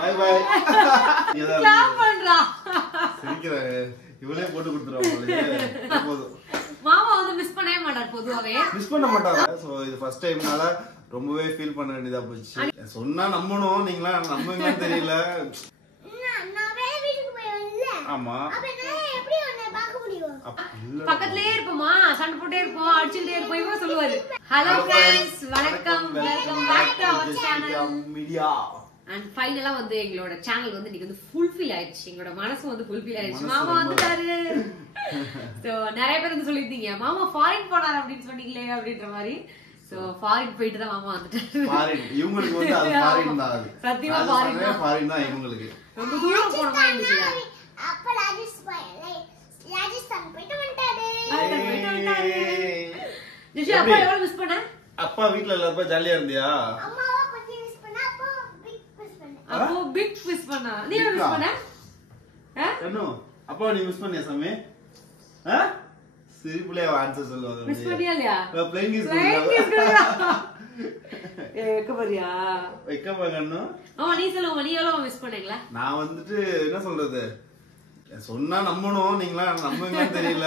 By by. Clap பண்றா. சிரிக்கிறாங்க. இவளே போட்டு கொடுத்துறாங்க போதும். மாமா வந்து மிஸ் பண்ணவே மாட்டார் பொதுவாவே. மிஸ் பண்ண மாட்டாங்க. சோ இது ஃபர்ஸ்ட் டைம்னால ரொம்பவே ஃபீல் பண்ண வேண்டியதா போச்சு. சொன்னா நம்பணும், நீங்களா நம்புவீங்கன்னு தெரியல. நான் வேற வீட்டுக்கு போயிடுவேன்ல. ஆமா. அப்ப நான் எப்படி உன்னை பார்க்க முடியும்? பக்கத்துலயே இருப்போமா, சண்டை போட்டே இருப்போம், அடிச்சுட்டே இருப்போம். இவங்க சொல்லுவாரு, ஹலோ ஃப்ரெண்ட்ஸ், வணக்கம், welcome back to our channel media. And ஃபைனலா வந்து எங்களோட சேனல் வந்து இன்னைக்கு வந்து ஃபுல்ஃபில் ஆயிடுச்சு. எங்களோட மனசு வந்து ஃபுல்ஃபில் ஆயிடுச்சு. மாமா வந்துட்டாரு. சோ நிறைய பேர் வந்து சொல்லிருந்தீங்க, மாமா ஃபாரின் போனார் அப்படின்னு சொன்னீங்களே அப்படின்ற மாதிரி. சோ ஃபாரின் போயிட்டு தான் மாமா வந்துட்டாரு. ஃபாரின் இவங்களுக்கு வந்து அது ஃபாரின் தான். அது சத்தியமா ஃபாரின் தான். ஃபாரின் தான் இவங்களுக்கு. ரொம்ப தூரம் போன மாதிரி இருந்துச்சு. அப்ப ராஜஸ்தான் போயிட்டு வந்துட்டாரு. ஜெஷி அப்பா எவ்வளவு மிஸ் பண்ண? அப்பா வீட்ல இல்லப்ப ஜாலியா இருந்தியா? அம்மாவை கொஞ்சம் மிஸ் பண்ணா, அப்போ பிக் மிஸ் பண்ணேன். அப்போ பிக் மிஸ் பண்ணா. நீ என்ன மிஸ் பண்ண? என்ன அப்பா நீ மிஸ் பண்ணியா சாமி? சிரிப்புலயே ஆன்சர் சொல்லுவாங்க. மிஸ் பண்ணியா இல்லையா? பிளேயிங் இஸ் எக்க பாரியா? வைக்க பாக்கணும். ஆமா நீ சொல்லுங்க, நீ எவ்வளவு மிஸ் பண்ணீங்களா? நான் வந்துட்டு என்ன சொல்றது, சொன்னா நம்பணும், நீங்களா நம்புவீங்கன்னு தெரியல.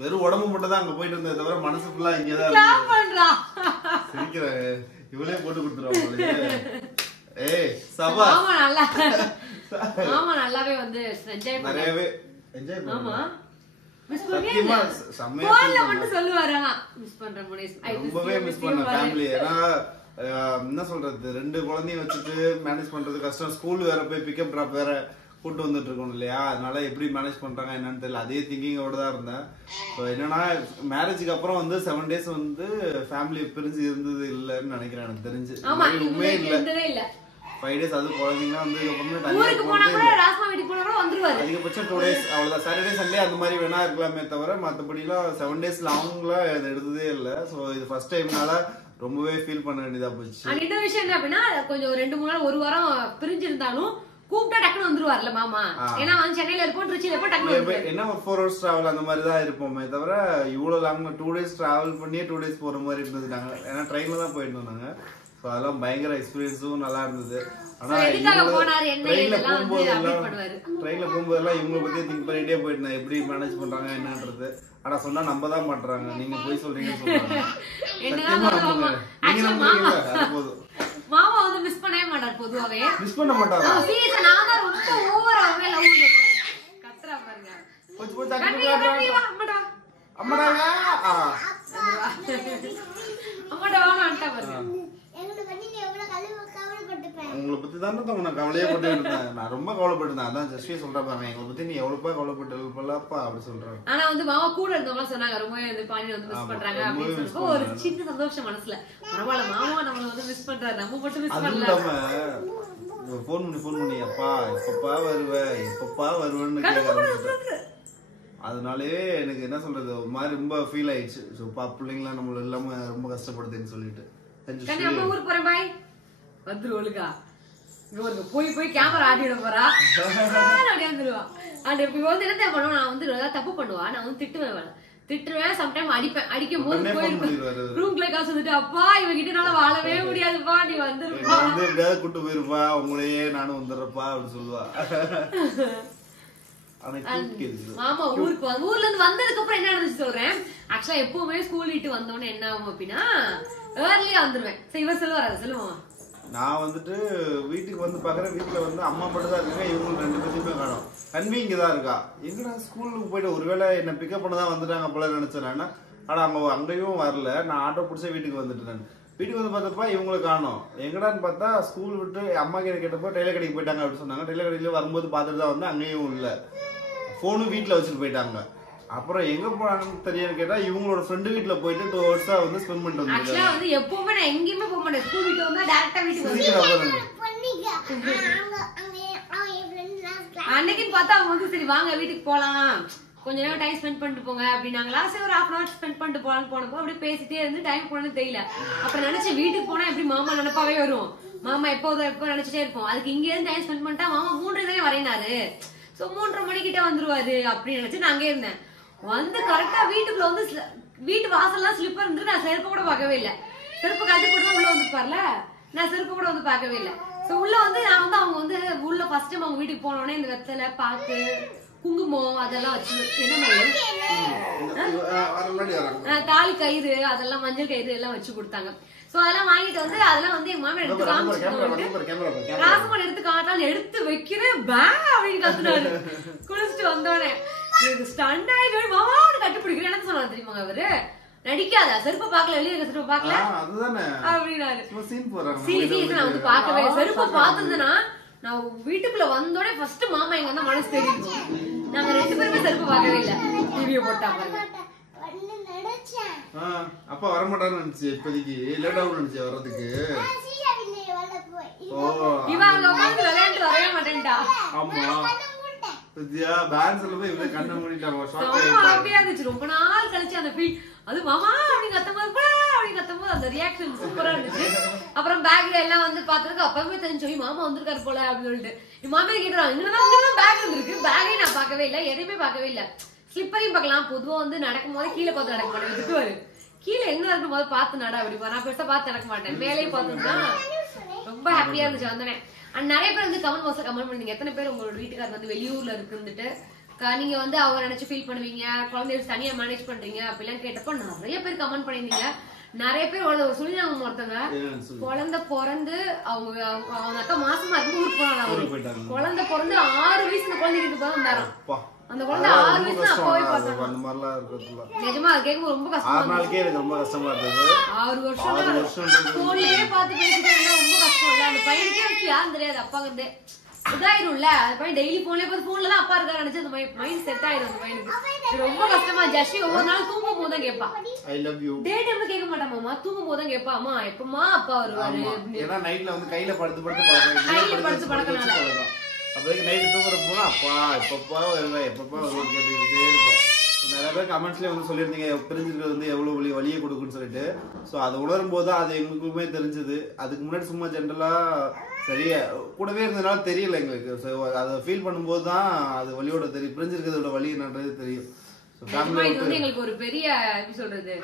வெறும் உடம்பு மட்டும் தான் அங்க போயிட்டு இருந்தே தவிர மனசு ஃபுல்லா இங்கதான். கிளாப் பண்றா. சிரிக்கிறாங்க. இவளே போட்டு கொடுத்துருவாங்க. ஏய் சபா. ஆமா நல்லா. ஆமா நல்லாவே வந்து என்ஜாய் பண்ணேன். நிறையவே என்ஜாய் பண்ணேன். ஆமா மிஸ் பண்ணியா? சத்தியமா செம்மையா போன்ல மட்டும் சொல்லுவாரு. ஆனா மிஸ் பண்ற முடியும். ரொம்பவே மிஸ் பண்ண ஃபேமிலி. ஏன்னா என்ன சொல்றது, 2 குழந்தையும் வச்சுட்டு மேனேஜ் பண்றது கஷ்டம். ஸ்கூல் வேற போய் பிக்கப் டிராப் வேற கூட்டு வந்துட்டு இருக்கோம் இல்லையா, அதனால எப்படி மேனேஜ் பண்றாங்க என்னன்னு தெரியல. அதே திங்கிங்கோட தான் இருந்தேன். ஸோ என்னன்னா மேரேஜுக்கு அப்புறம் வந்து 7 days வந்து ஃபேமிலி பிரிஞ்சு இருந்தது இல்லைன்னு நினைக்கிறேன். எனக்கு தெரிஞ்சு உண்மையே இல்ல. 5 days அது குழந்தைங்க வந்து அதிகபட்சம் 2 days அவ்வளவுதான். சாட்டர்டே சண்டே அந்த மாதிரி வேணா இருக்கலாமே தவிர மற்றபடி எல்லாம் 7 days லாங்ல இது எடுத்ததே இல்லை. ஸோ இது ஃபர்ஸ்ட் டைம்னால ரொம்பவே ஃபீல் பண்ண வேண்டியதா போச்சு. இன்னொரு விஷயம் என்ன அப்படின்னா, கொஞ்சம் 2-3 நாள் 1 வாரம் பிரிஞ்சிருந்தாலும் கூப்பிட்டா டக்குனு வந்துருவார்ல மாமா. ஏன்னா வந்து சென்னையில இருப்போம், திருச்சியில இருப்போம், டக்குனு என்ன ஒரு 4 hours டிராவல் அந்த மாதிரி தான் இருப்போமே தவிர இவ்வளவு லாங் 2 days டிராவல் பண்ணியே 2 days போற மாதிரி இருந்தது. நாங்க ஏன்னா ட்ரெயின்ல தான் போயிட்டு இருந்தாங்க. ஸோ அதெல்லாம் பயங்கர எக்ஸ்பீரியன்ஸும் நல்லா இருந்தது. ஆனா ட்ரெயின்ல போகும்போதெல்லாம் இவங்களை பத்தி திங்க் பண்ணிட்டே போயிட்டு எப்படி மேனேஜ் பண்றாங்க என்னன்றது. ஆனா சொன்னா நம்ப தான் மாட்டாங்க. நீங்க போய் சொல்றீங்கன்னு சொல்றாங்க. நீங்க நம்புறீங்களா? அது போதும். மாமா வந்து மிஸ் பண்ணவே மாட்டார் பொதுவாவே. மிஸ் பண்ண மாட்டாரா? சீரியஸா நான் தான் ரொம்ப ஓவராவே லவ் பண்றேன். கத்ரா பாருங்க. கொஞ்சம் கொஞ்சம் அம்மாடா. அம்மாடா. அம்மாடா வாங்கடா பாருங்க. எங்களை பத்தி நீ எவ்வளவு கவலைப்பட்டுப்பேன். உங்களை பத்தி தானே நான் கவலையே பட்டு இருந்தேன். நான் ரொம்ப கவலைப்பட்டேன். அதான் ஜஸ்டியே சொல்றேன் பாருங்க, எங்களை பத்தி நீ எவ்வளவுப்பா கவலைப்பட்டப்பா அப்படி சொல்றேன். ஆனா வந்து மாமா கூட இருந்தவங்க சொன்னாங்க ரொம்பவே வந்து பாணி வந்து மிஸ் பண்றாங்க அப்படின்னு சொல்லிட்டு ஒரு சின்ன சந்தோஷம் மனசுல. பரவாயில்ல மாமா நம்மள வந்து மிஸ் பண்றாரு, நம்ம மட்டும் மிஸ் பண்ணல. போன் பண்ணி அப்பா எப்பப்பா வருவேன்னு கேட்க. அதனாலே எனக்கு என்ன சொல்றது, ஒரு மாதிரி ரொம்ப ஃபீல் ஆயிடுச்சு. ஸோ பிள்ளைங்களாம் நம்மள இல்லாம ரொம்ப கஷ்டப்படுதுன்னு சொல்லிட்டு ஊருக்கு போறேன் பாய் வந்துரு ஒழுங்கா. போய் கேமரா ஆடிட போறா வந்துருவா. அண்ட் இப்ப வந்து என்ன பண்ணுவா, நான் வந்து ஏதாவது தப்பு பண்ணுவா, நான் வந்து திட்டுவேன், சம்டைம் அடிப்பேன். அடிக்கும் போது போயிருப்பேன் ரூம்ல காசு வந்துட்டு, அப்பா இவகிட்ட என்னால வாழவே முடியாதுப்பா, நீ வந்துருப்பா, கூட்டு போயிருப்பா, உங்களையே நானும் வந்துடுறப்பா அப்படின்னு சொல்லுவா. மாமா ஊர்ல இருந்து வந்ததுக்கு அப்புறம் என்ன நடந்துச்சு சொல்றேன். ஆக்சுவலா எப்பவுமே ஸ்கூல் விட்டு வந்தோன்னு என்ன ஆகும் அப்படின்னா ஏர்லியா வந்துருவேன். இவர் சொல்லுவார், அதை சொல்லுவான். நான் வந்துட்டு வீட்டுக்கு வந்து பாக்குறேன், வீட்டுல வந்து அம்மா மட்டும் தான் இருக்காங்க, இவங்க 2 பேருமே காணும். கன்வி இங்கதான் இருக்கா. எங்கடா ஸ்கூலுக்கு போயிட்டு ஒருவேளை என்ன பிக்கப் பண்ணதான் வந்துட்டாங்க போல நினைச்சேன். ஆனா அங்கேயும் வரல. நான் ஆட்டோ பிடிச்ச வீட்டுக்கு வந்துட்டேன். வீட்டுக்கு வந்து பார்த்தப்பா இவங்களை காணும். எங்கடான்னு பார்த்தா ஸ்கூல் விட்டு அம்மா கிட்ட கேட்டப்போ டெய்லர் கடைக்கு போயிட்டாங்க அப்படின்னு சொன்னாங்க. டெய்லர் கடையில வரும்போது பார்த்துட்டு தான் வந்து அங்கேயும் இல்லை. போனும் வீட்டுல வச்சுட்டு போயிட்டாங்க. அப்புறம் எங்க போனாங்கன்னு தெரியாது கேட்டா இவங்களோட ஃப்ரெண்டு வீட்டுல போயிட்டு 2 hours வந்து ஸ்பெண்ட் பண்ணிட்டு வந்தாங்க. ஆக்சுவலா வந்து எப்பவுமே நான் எங்கேயுமே போக மாட்டேன். ஸ்கூல் விட்டு வந்தா டைரக்டா வீட்டுக்கு வந்துருவேன். அன்னைக்குன்னு பார்த்தா அவங்க வந்து சரி வாங்க வீட்டுக்கு போலாம், கொஞ்ச நேரம் டைம் ஸ்பெண்ட் பண்ணிட்டு போங்க அப்படின்னாங்களா. சரி ஒரு 1/2 hour ஸ்பெண்ட் பண்ணிட்டு போலான்னு போனப்போ அப்படியே பேசிட்டே இருந்து டைம் போனது தெரியல. அப்புறம் நினைச்சேன் வீட்டுக்கு போனா எப்படி மாமா நினைப்பாவே வரும், மாமா எப்போ நினைச்சிட்டே இருப்போம். அதுக்கு இங்க இருந்து டைம் ஸ்பெண்ட் பண்ணிட்டா மாமா 3 தானே வரையினாரு, சோ 3:30 மணிக்கிட்ட வந்துருவாரு அப்படின்னு நினைச்சு நான் அங்கே இருந்தேன். வந்து கரெக்டா வீட்டுக்குள்ள வந்து வீட்டு வாசல்லாம் ஸ்லிப்பர் இருந்து நான் செருப்பு கூட பார்க்கவே இல்லை. செருப்பு கழட்டி போட்டு உள்ள வந்து பாருல, நான் செருப்பு கூட வந்து பார்க்கவே இல்லை. உள்ள வந்து நான் வந்து அவங்க வந்து ஃபர்ஸ்ட் டைம் அவங்க வீட்டுக்கு போனோடனே இந்த வெத்தலை பாக்கு குங்குமம் அதெல்லாம் வச்சு என்ன தாலி கயிறு அதெல்லாம் மஞ்சள் கயிறு எல்லாம் வச்சு கொடுத்தாங்க. சோ அதெல்லாம் வாங்கிட்டு வந்து அதெல்லாம் வந்து எங்க மாமா எடுத்து காமிச்சு ராசமன் எடுத்து காட்டான்னு எடுத்து வைக்கிறேன் அப்படின்னு கத்துனாரு. குளிச்சுட்டு வந்தோடனே ஸ்டன் ஆயிட்டு மாமாவோட கட்டுப்பிடிக்கிறேன். என்ன சொன்னாரு தெரியுமா அவரு, நடிக்காத செருப்ப பாக்கல வெளியே இருக்க செருப்ப பாக்கல அப்படின்னாரு. நான் வந்து பாக்கவே செருப்ப பாத்துருந்தேன்னா நான் வீட்டுக்குள்ள வந்தோடனே ஃபர்ஸ்ட் மாமா எங்க வந்தா மனசு தெரியும். நாங்க 2 பேருமே செருப்பு பாக்கவே இல்ல. டிவியை போட்டா பாருங்க. அப்பா வரமாட்டான்னு நினைச்சு இப்போதைக்கு லேட் ஆகும் நினைச்சு வர்றதுக்கு. இவங்க உட்காந்து விளையாண்டு வரவே மாட்டேன்டா. ஆமா வித்யா டான்ஸ்ல போய் இவளே கண்ண மூடிட்டாங்க. ஹாப்பியா இருந்துச்சு ரொம்ப நாள் கழிச்சு அந்த ஃபீல். அது மாமா அப்படி கத்தும்போது அப்படி கத்தும்போது அந்த ரியாக்ஷன் சூப்பரா இருந்துச்சு. அப்புறம் பேக்ல எல்லாம் வந்து பாத்துருக்கு. அப்பவே தெரிஞ்சு மாமா வந்திருக்காரு போல அப்படின்னு சொல்லிட்டு மாமே கேக்குறாங்க இங்கதான் பேக் இருந்திருக்கு. பேக்கே நான் பாக்கவே இல்ல, எதையுமே பாக்கவே இல்ல. ஸ்லிப்பரையும் பார்க்கலாம். பொதுவா வந்து நடக்கும் போது கீழே பார்த்து நடக்க மாட்டேன், திட்டுவாரு. கீழே எங்க இருக்கும் போது பார்த்து நட அப்படி நான் பெருசா பார்த்து நடக்க மாட்டேன், மேலேயும் பார்த்துன்னா ரொம்ப ஹாப்பியா இருந்துச்சு வந்தனே. அண்ட் நிறைய பேர் வந்து கமெண்ட் பாக்ஸ்ல கமெண்ட் பண்ணீங்க எத்தனை பேர் உங்களோட வீட்டுக்காரர் வந்து வெளியூர்ல இருக்குன்னுட்டு நீங்க வந்து அவங்க நினைச்சு ஃபீல் பண்ணுவீங்க, குழந்தைய தனியா மேனேஜ் பண்றீங்க அப்படிலாம் கேட்டப்ப நிறைய பேர் கமெண்ட் பண்ணிருந்தீங்க. நிறைய பேர் சொல்லினாங்க ஒருத்தவங்க குழந்தை பிறந்து அவங்க அக்கா மாசமா இருந்து ஊருக்கு போனாங்க. குழந்தை பிறந்து 6 வயசு குழந்தைக்கு போய் வந்தாரு. அந்த குழந்தை 6 வயசு அப்பவே பார்த்தாங்க. அந்த மாதிரிலாம் இருக்குதுல நிஜமா அது கேட்கும்போது ரொம்ப கஷ்டமா 6 நாளுக்கே எனக்கு ரொம்ப கஷ்டமா இருந்தது. 6 வருஷம் போன்லயே பார்த்து பேசிட்டு ரொம்ப கஷ்டம் இல்ல. அந்த பையனுக்கே வச்சு யாரும் தெரியாது அப்பாங்கிறதே இதாயிரும்ல. அந்த பையன் டெய்லி போன்லயே பார்த்து போன்ல தான் அப்பா இருக்காரு நினைச்சு அந்த மைண்ட் செட் ஆயிடும் அந்த பையனுக்கு. ரொம்ப கஷ்டமா. ஜஸ்ட் ஒவ்வொரு நாள் தூங்கும் போது தான் கேட்பா ஐ லவ் யூ. டே டைம்ல கேட்க மாட்டான் மாமா, தூங்கும் போது தான் கேட்பா அம்மா எப்பமா அப்பா வருவாரு. ஏன்னா நைட்ல வந்து கையில படுத்து பழக்கம். அப்போதைக்கு நைட்டு தூங்குற போனா அப்பா எப்பப்பா வருவேன் எப்பப்பா வருவேன் கேட்டுக்கிட்டே இருப்போம். நிறைய பேர் கமெண்ட்ஸ்லேயே வந்து சொல்லியிருந்தீங்க பிரிஞ்சிருக்கிறது வந்து எவ்வளோ வலியை கொடுக்குன்னு சொல்லிட்டு. ஸோ அதை உணரும் போது தான் அது எங்களுக்குமே தெரிஞ்சது. அதுக்கு முன்னாடி சும்மா ஜென்ரலாக சரியா கூடவே இருந்ததுனால தெரியல எங்களுக்கு. ஸோ அதை ஃபீல் பண்ணும்போது தான் அது வலியோட தெரியும், பிரிஞ்சிருக்கிறதோட வலி என்னன்றது தெரியும். எங்களுக்கு ஒரு பெரிய எப்படி சொல்றது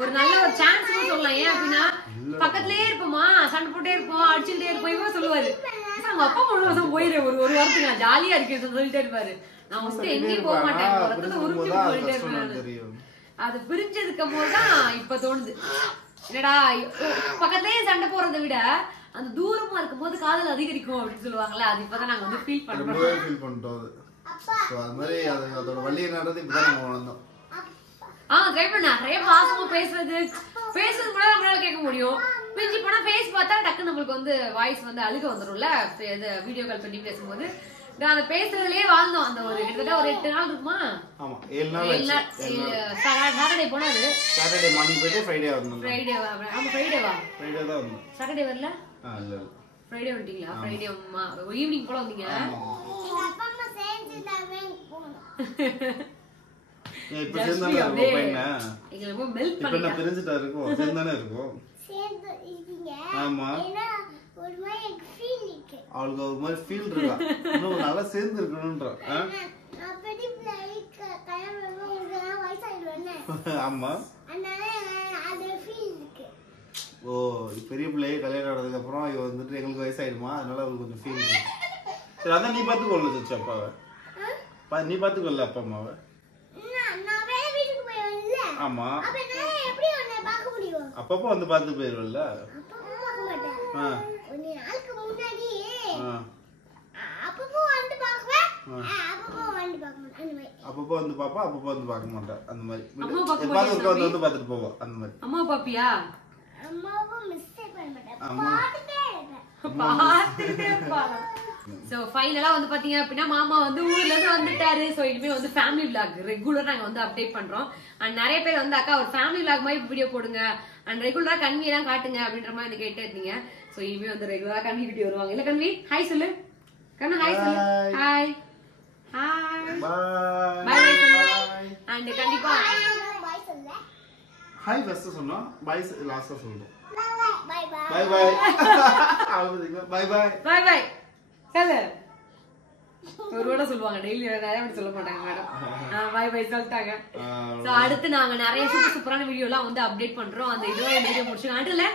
ஒரு நல்ல ஒரு சான்ஸ் சொல்லலாம். ஏன் அப்படின்னா பக்கத்துலயே இருப்போமா, சண்டை போட்டே இருப்போம், அடிச்சுட்டே இருப்போம். இவங்க சொல்லுவாரு அவங்க அப்பா 3 வருஷம் போயிரு ஒரு வாரத்துக்கு நான் ஜாலியா இருக்கேன் சொல்லிட்டே இருப்பாரு. நான் வந்து எங்கேயும் போக மாட்டேன், உருட்டி போயிட்டே இருப்பேன். அது பிரிஞ்சதுக்கு போதுதான் இப்ப தோணுது என்னடா பக்கத்துலயே சண்டை போறதை விட அந்த தூரமா இருக்கும் போது காதல் அதிகரிக்கும் அப்படின்னு சொல்லுவாங்கல்ல. அது இப்பதான் நாங்க வந்து ஃபீல் பண்றோம். அது மாதிரி அதோட வலி என்னன்றது இப்பதான் நாங்க உணர்ந்தோம். ட்ரை பண்ண நிறைய பாசமா பேசுறது கூட நம்மளால கேட்க முடியும். பிரிஞ்சு போனா ஃபேஸ் பார்த்தா டக்கு நம்மளுக்கு வந்து வாய்ஸ் வந்து அழுக வந்துடும்ல. வீடியோ கால் பண்ணி பேசும்போது அந்த பேசுறதுலயே வாழ்ந்தோம். அந்த ஒரு கிட்டத்தட்ட ஒரு 8 நாள் இருக்குமா? ஆமா 7 நாள். சாட்டர்டே போனாது, சாட்டர்டே மார்னிங் போயிட்டு ஃப்ரைடே வரணும். ஆமா ஃப்ரைடே தான் வரணும். சாட்டர்டே வரல, இல்ல ஃப்ரைடே வந்துட்டீங்களா? ஃப்ரைடே ஈவினிங் போல வந்தீங்க. அப்பா அம்மா சேர்ந்துட்டாவே போணும். இப்ப சேர்ந்தானே பையன் எங்க ரொம்ப மெல்ட் பண்ணி இப்ப பிரிஞ்சிட்டா இருக்கும், சேர்ந்தானே இருக்கும். சேர்ந்து இருக்கீங்க. ஆமா ஏன்னா ஒரு மாதிரி எனக்கு ஃபீல் இருக்கு. அவளுக்கு ஒரு மாதிரி ஃபீல் இருக்கா, இன்னும் நல்லா சேர்ந்து இருக்கணும்ன்ற. அப்படி லைக் கல்யாணம் உங்களுக்கு வயசாயிடுவேன்னு. ஆமா அதனால அது ஃபீல் இருக்கு. ஓ பெரிய பிள்ளையே கல்யாணம் ஆனதுக்கு அப்புறம் இவ வந்துட்டு எங்களுக்கு வயசாயிடுமா, அதனால அவளுக்கு கொஞ்சம் ஃபீல் இருக்கு. சரி அதான் நீ பாத்துக்கொள்ள வச்சு அப்பாவை, நீ பாத்துக்கொள்ள அப்பா அம்மாவை. நான் வேற வீட்டுக்கு போயிடுவேன்ல. ஆமா அப்ப நான் எப்படி உன்னை பார்க்க முடியும்? அப்பப்போ வந்து பார்த்து போயிடுவல்ல. அப்பப்போ பார்க்க மாட்டேன். ஒரு நாளுக்கு முன்னாடி அப்பப்போ வந்து பார்ப்பேன், அப்பப்போ வந்து பார்க்க மாட்டேன். அந்த மாதிரி அப்பப்போ வந்து பாப்பா, அப்பப்போ வந்து பார்க்க மாட்டேன். அந்த மாதிரி எப்பாவது வந்து பார்த்துட்டு போவோம். அந்த மாதிரி அம்மா பாப்பியா? அம்மாவும் மிஸ்டேக் பண்ண மாட்டேன், பார்த்துட்டே இருப்பேன். பார்த்துட்டே இருப்பாங்க. சோ ஃபைனலா வந்து பாத்தீங்க அப்படின்னா மாமா வந்து ஊர்ல இருந்து வந்துட்டாரு. சோ இனிமே வந்து ஃபேமிலி விளாக் ரெகுலரா நாங்க வந்து அப்டேட் பண்றோம். அண்ட் நிறைய பேர் வந்து அக்கா ஒரு ஃபேமிலி விளாக் மாதிரி வீடியோ போடுங்க அண்ட் ரெகுலரா கன்வி எல்லாம் காட்டுங்க அப்படின்ற மாதிரி வந்து கேட்டே இருந்தீங்க. சோ இனிமே வந்து ரெகுலரா கன்வி வீடியோ வருவாங்க. இல்ல கன்வி ஹாய் சொல்லு, கண்ணு ஹாய் சொல்லு. Hi hi bye bye. And கண்டிப்பா பை சொல்ல. ஹாய் ஃபர்ஸ்ட் சொன்னோம், பை லாஸ்டா சொல்றோம். Bye bye bye bye bye bye bye bye சொல்லு. ஒரு வேட சொல்லுவாங்க, டெய்லி நிறைய வாட்டி சொல்ல மாட்டாங்க மேடம். பை பை சொல்லிட்டாங்க. சோ அடுத்து நாங்க நிறைய சூப்பரான வீடியோ எல்லாம் வந்து அப்டேட் பண்றோம். அந்த இதுவா வீடியோ முடிச்சுக்கலாம்.